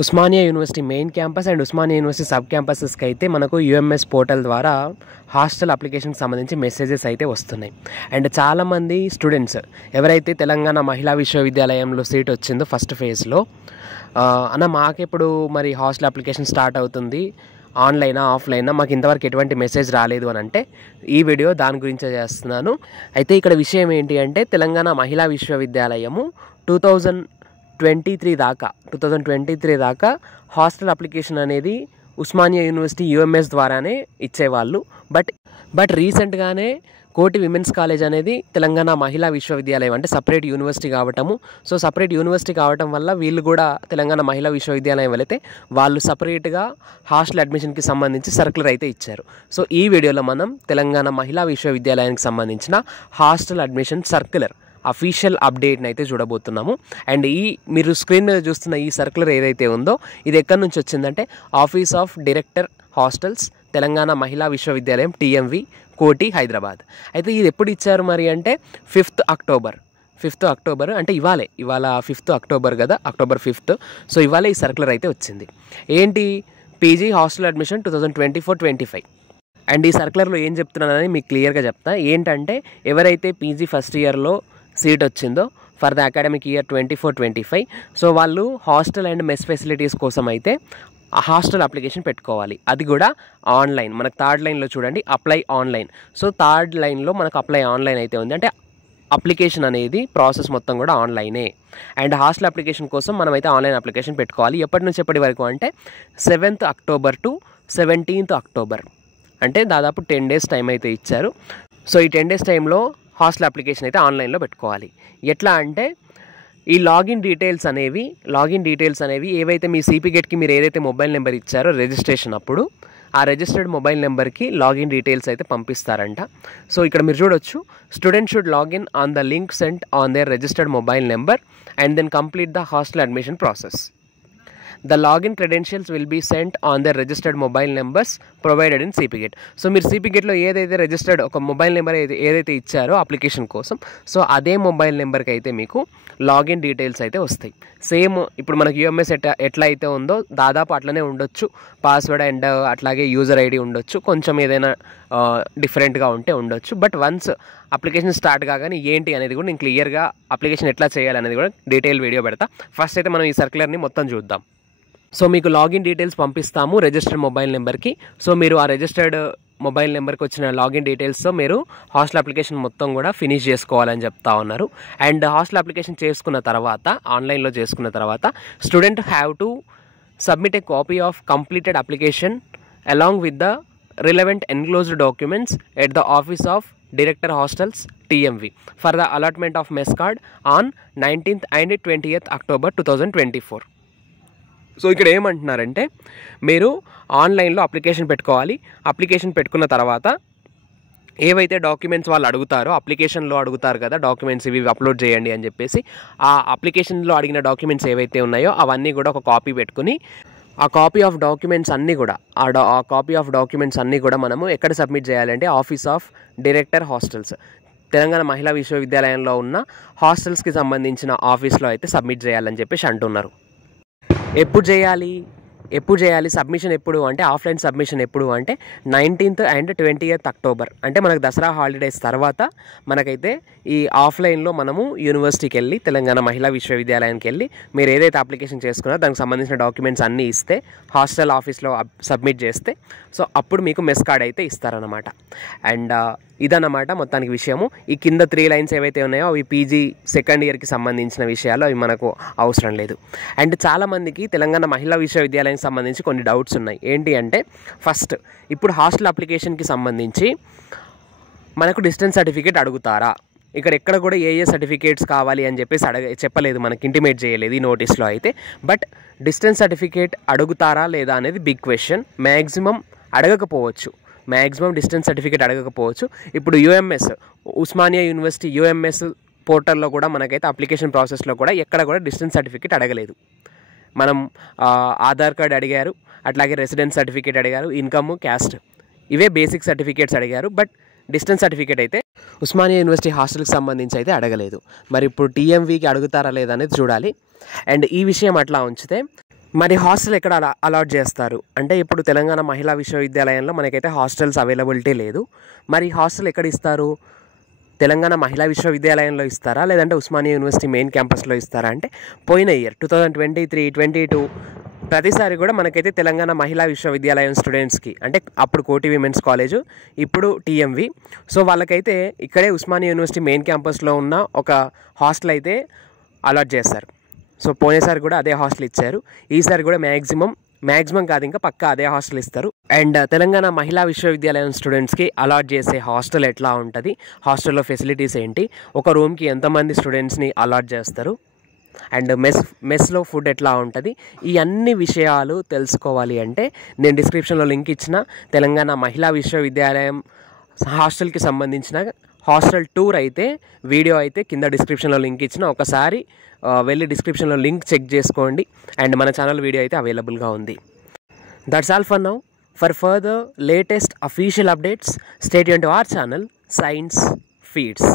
Osmania university main campus and Osmania university sub క్యాంపసెస్కి అయితే మనకు యూఎంఎస్ పోర్టల్ ద్వారా హాస్టల్ అప్లికేషన్కి సంబంధించి మెసేజెస్ అయితే వస్తున్నాయి. అండ్ చాలామంది స్టూడెంట్స్ ఎవరైతే తెలంగాణ మహిళా విశ్వవిద్యాలయంలో సీట్ వచ్చిందో ఫస్ట్ ఫేజ్లో అన్న మాకెప్పుడు మరి హాస్టల్ అప్లికేషన్ స్టార్ట్ అవుతుంది, ఆన్లైనా ఆఫ్లైనా, మాకు ఇంతవరకు ఎటువంటి మెసేజ్ రాలేదు అని అంటే ఈ వీడియో దాని గురించే చేస్తున్నాను. అయితే ఇక్కడ విషయం ఏంటి అంటే తెలంగాణ మహిళా విశ్వవిద్యాలయము 2023 దాకా హాస్టల్ అప్లికేషన్ అనేది ఉస్మానియా యూనివర్సిటీ యూఎంఎస్ ద్వారానే ఇచ్చేవాళ్ళు. బట్ రీసెంట్గానే కోటి విమెన్స్ కాలేజ్ అనేది తెలంగాణ మహిళా విశ్వవిద్యాలయం అంటే సపరేట్ యూనివర్సిటీ కావటము. సో సపరేట్ యూనివర్సిటీ కావటం వల్ల వీళ్ళు కూడా తెలంగాణ మహిళా విశ్వవిద్యాలయం వెళితే వాళ్ళు సపరేట్గా హాస్టల్ అడ్మిషన్కి సంబంధించి సర్క్యులర్ అయితే ఇచ్చారు. సో ఈ వీడియోలో మనం తెలంగాణ మహిళా విశ్వవిద్యాలయానికి సంబంధించిన హాస్టల్ అడ్మిషన్ సర్క్యులర్ అఫీషియల్ అప్డేట్ని అయితే చూడబోతున్నాము. అండ్ మీరు స్క్రీన్ మీద చూస్తున్న ఈ సర్క్యులర్ ఏదైతే ఉందో ఇది ఎక్కడి నుంచి వచ్చిందంటే office of director hostels Telangana మహిళా విశ్వవిద్యాలయం TMV కోటి హైదరాబాద్. అయితే ఇది ఎప్పుడు ఇచ్చారు మరి అంటే 5th అక్టోబర్ అంటే ఇవాళ 5th అక్టోబర్ కదా, October 5th. సో ఇవాళ ఈ సర్క్యులర్ అయితే వచ్చింది. ఏంటి PG హాస్టల్ అడ్మిషన్ 2024-25. అండ్ ఈ సర్క్యులర్లో ఏం చెప్తున్నానని మీకు క్లియర్గా చెప్తా. ఏంటంటే ఎవరైతే PG ఫస్ట్ ఇయర్లో సీట్ వచ్చిందో for the academic year 24-25, so వాళ్ళు హాస్టల్ అండ్ మెస్ ఫెసిలిటీస్ కోసం అయితే హాస్టల్ అప్లికేషన్ పెట్టుకోవాలి. అది కూడా ఆన్లైన్. మనకు థర్డ్ లైన్లో చూడండి అప్లై ఆన్లైన్. సో థర్డ్ లైన్లో మనకు అప్లై ఆన్లైన్ అయితే ఉంది. అంటే అప్లికేషన్ అనేది ప్రాసెస్ మొత్తం కూడా ఆన్లైనే. అండ్ హాస్టల్ అప్లికేషన్ కోసం మనమైతే ఆన్లైన్ అప్లికేషన్ పెట్టుకోవాలి. ఎప్పటి నుంచి ఎప్పటి వరకు అంటే 7th October to 17th October, అంటే దాదాపు 10 days టైం అయితే ఇచ్చారు. సో ఈ 10 days టైంలో హాస్టల్ అప్లికేషన్ అయితే ఆన్లైన్లో పెట్టుకోవాలి. ఎట్లా అంటే ఈ లాగిన్ డీటెయిల్స్ అనేవి ఏవైతే మీ CP గేట్కి మీరు ఏదైతే మొబైల్ నెంబర్ ఇచ్చారో రిజిస్ట్రేషన్ అప్పుడు ఆ రిజిస్టర్డ్ మొబైల్ నెంబర్కి లాగిన్ డీటెయిల్స్ అయితే పంపిస్తారంట. సో ఇక్కడ మీరు చూడొచ్చు, student should login on the link sent on their registered mobile number and then complete the hostel admission process. The login credentials will be sent on their registered mobile numbers provided in CP Gate. So మీరు CP Gateలో ఏదైతే registered ఒక mobile number ఏదైతే ఇచ్చారో application కోసం, so అదే mobile నెంబర్కి అయితే మీకు లాగిన్ డీటెయిల్స్ అయితే వస్తాయి. సేమ్ ఇప్పుడు మనకి యూఎంఎస్ ఎట్లా అయితే ఉందో దాదాపు అట్లనే ఉండొచ్చు. పాస్వర్డ్ అండ్ అట్లాగే యూజర్ ID ఉండొచ్చు, కొంచెం ఏదైనా డిఫరెంట్గా ఉంటే ఉండొచ్చు. బట్ వన్స్ అప్లికేషన్ స్టార్ట్ కాగానే ఏంటి అనేది కూడా నేను క్లియర్గా అప్లికేషన్ ఎట్లా చేయాలనేది కూడా డీటెయిల్ వీడియో పెడతా. ఫస్ట్ అయితే మనం ఈ సర్క్యులర్ని మొత్తం చూద్దాం. సో మీకు లాగిన్ డీటెయిల్స్ పంపిస్తాము రిజిస్టర్డ్ మొబైల్ నెంబర్కి. సో మీరు ఆ రిజిస్టర్డ్ మొబైల్ నెంబర్కి వచ్చిన లాగిన్ డీటెయిల్స్తో మీరు హాస్టల్ అప్లికేషన్ మొత్తం కూడా ఫినిష్ చేసుకోవాలని చెప్తా ఉన్నారు. అండ్ హాస్టల్ అప్లికేషన్ చేసుకున్న తర్వాత ఆన్లైన్లో చేసుకున్న తర్వాత student have to submit a copy of completed application along with the relevant enclosed documents at the office of director hostels TMV for the allotment of mess card on 19th and 20th October 2024. So ఇక్కడ ఏమంటున్నారంటే మీరు ఆన్లైన్లో application పెట్టుకోవాలి. Application పెట్టుకున్న తర్వాత ఏవైతే documents వాళ్ళు అడుగుతారో అప్లికేషన్లో అడుగుతారు కదా డాక్యుమెంట్స్ ఇవి అప్లోడ్ చేయండి అని చెప్పేసి, ఆ అప్లికేషన్లో అడిగిన డాక్యుమెంట్స్ ఏవైతే ఉన్నాయో అవన్నీ కూడా ఒక కాపీ పెట్టుకుని ఆ కాపీ ఆఫ్ డాక్యుమెంట్స్ అన్నీ కూడా మనము ఎక్కడ సబ్మిట్ చేయాలంటే office of director hostels Telangana మహిళా విశ్వవిద్యాలయంలో ఉన్న హాస్టల్స్కి సంబంధించిన ఆఫీస్లో అయితే సబ్మిట్ చేయాలని చెప్పేసి అంటున్నారు. ఎప్పుడు చేయాలి సబ్మిషన్ ఎప్పుడు అంటే ఆఫ్లైన్ సబ్మిషన్ ఎప్పుడు అంటే 19th and 20th అక్టోబర్, అంటే మనకు దసరా హాలిడేస్ తర్వాత మనకైతే ఈ ఆఫ్లైన్లో మనము యూనివర్సిటీకి వెళ్ళి తెలంగాణ మహిళా విశ్వవిద్యాలయానికి వెళ్ళి మీరు ఏదైతే అప్లికేషన్ చేసుకున్నారో దానికి సంబంధించిన డాక్యుమెంట్స్ అన్నీ ఇస్తే హాస్టల్ ఆఫీస్లో సబ్మిట్ చేస్తే సో అప్పుడు మీకు మెస్ కార్డ్ అయితే ఇస్తారన్నమాట. అండ్ ఇదన్నమాట మొత్తానికి విషయము. ఈ కింద 3 lines ఏవైతే ఉన్నాయో అవి PG సెకండ్ ఇయర్కి సంబంధించిన విషయాలు, అవి మనకు అవసరం లేదు. అండ్ చాలామందికి తెలంగాణ మహిళా విశ్వవిద్యాలయానికి సంబంధించి కొన్ని డౌట్స్ ఉన్నాయి. ఏంటి అంటే ఫస్ట్ ఇప్పుడు హాస్టల్ అప్లికేషన్కి సంబంధించి మనకు డిస్టెన్స్ సర్టిఫికేట్ అడుగుతారా? ఇక్కడ ఎక్కడ కూడా ఏ సర్టిఫికేట్స్ కావాలి అని చెప్పేసి చెప్పలేదు, మనకి ఇంటిమేట్ చేయలేదు ఈ నోటీస్లో అయితే. బట్ డిస్టెన్స్ సర్టిఫికేట్ అడుగుతారా లేదా అనేది big question. Maximum distance certificate అడగకపోవచ్చు. ఇప్పుడు UMS ఉస్మానియా యూనివర్సిటీ UMS పోర్టల్లో కూడా మనకైతే అప్లికేషన్ ప్రాసెస్లో కూడా ఎక్కడ కూడా డిస్టెన్స్ సర్టిఫికేట్ అడగలేదు. మనం ఆధార్ కార్డ్ అడిగారు, అట్లాగే రెసిడెన్స్ సర్టిఫికేట్ అడిగారు, ఇన్కమ్, క్యాస్ట్, ఇవే బేసిక్ సర్టిఫికేట్స్ అడిగారు. బట్ డిస్టెన్స్ సర్టిఫికేట్ అయితే ఉస్మానియా యూనివర్సిటీ హాస్టల్కి సంబంధించి అయితే అడగలేదు. మరి ఇప్పుడు TMVకి అడుగుతారా లేదా అనేది చూడాలి. అండ్ ఈ విషయం అట్లా ఉంచితే మరి హాస్టల్ ఎక్కడ అలాట్ చేస్తారు అంటే ఇప్పుడు తెలంగాణ మహిళా విశ్వవిద్యాలయంలో మనకైతే హాస్టల్స్ అవైలబిలిటీ లేదు. మరి హాస్టల్ ఎక్కడ ఇస్తారు? తెలంగాణ మహిళా విశ్వవిద్యాలయంలో ఇస్తారా, లేదంటే ఉస్మానియా యూనివర్సిటీ మెయిన్ క్యాంపస్లో ఇస్తారా అంటే, పోయిన ఇయర్ 2023-22 ప్రతిసారి కూడా మనకైతే తెలంగాణ మహిళా విశ్వవిద్యాలయం స్టూడెంట్స్కి, అంటే అప్పుడు కోటి విమెన్స్ కాలేజు, ఇప్పుడు టీఎంవి, సో వాళ్ళకైతే ఇక్కడే ఉస్మానియా యూనివర్సిటీ మెయిన్ క్యాంపస్లో ఉన్న ఒక హాస్టల్ అయితే అలాట్ చేస్తారు. సో పోయినసారి కూడా అదే హాస్టల్ ఇచ్చారు, ఈసారి కూడా మ్యాక్సిమం కాదు ఇంకా పక్కా అదే హాస్టల్ ఇస్తారు. అండ్ తెలంగాణ మహిళా విశ్వవిద్యాలయం స్టూడెంట్స్కి అలాట్ చేసే హాస్టల్ ఎట్లా ఉంటుంది, హాస్టల్లో ఫెసిలిటీస్ ఏంటి, ఒక రూమ్కి ఎంతమంది స్టూడెంట్స్ని అలాట్ చేస్తారు, అండ్ మెస్లో ఫుడ్ ఎట్లా ఉంటుంది, ఈ అన్ని విషయాలు తెలుసుకోవాలి అంటే నేను డిస్క్రిప్షన్లో లింక్ ఇచ్చిన తెలంగాణ మహిళా విశ్వవిద్యాలయం హాస్టల్కి సంబంధించిన హాస్టల్ టూర్ అయితే వీడియో అయితే కింద డిస్క్రిప్షన్లో లింక్ ఇచ్చిన, ఒకసారి వెళ్ళి డిస్క్రిప్షన్లో లింక్ చెక్ చేసుకోండి. అండ్ మన ఛానల్ వీడియో అయితే అవైలబుల్గా ఉంది. That's all for now. For further latest official updates stay tuned to our channel science feeds.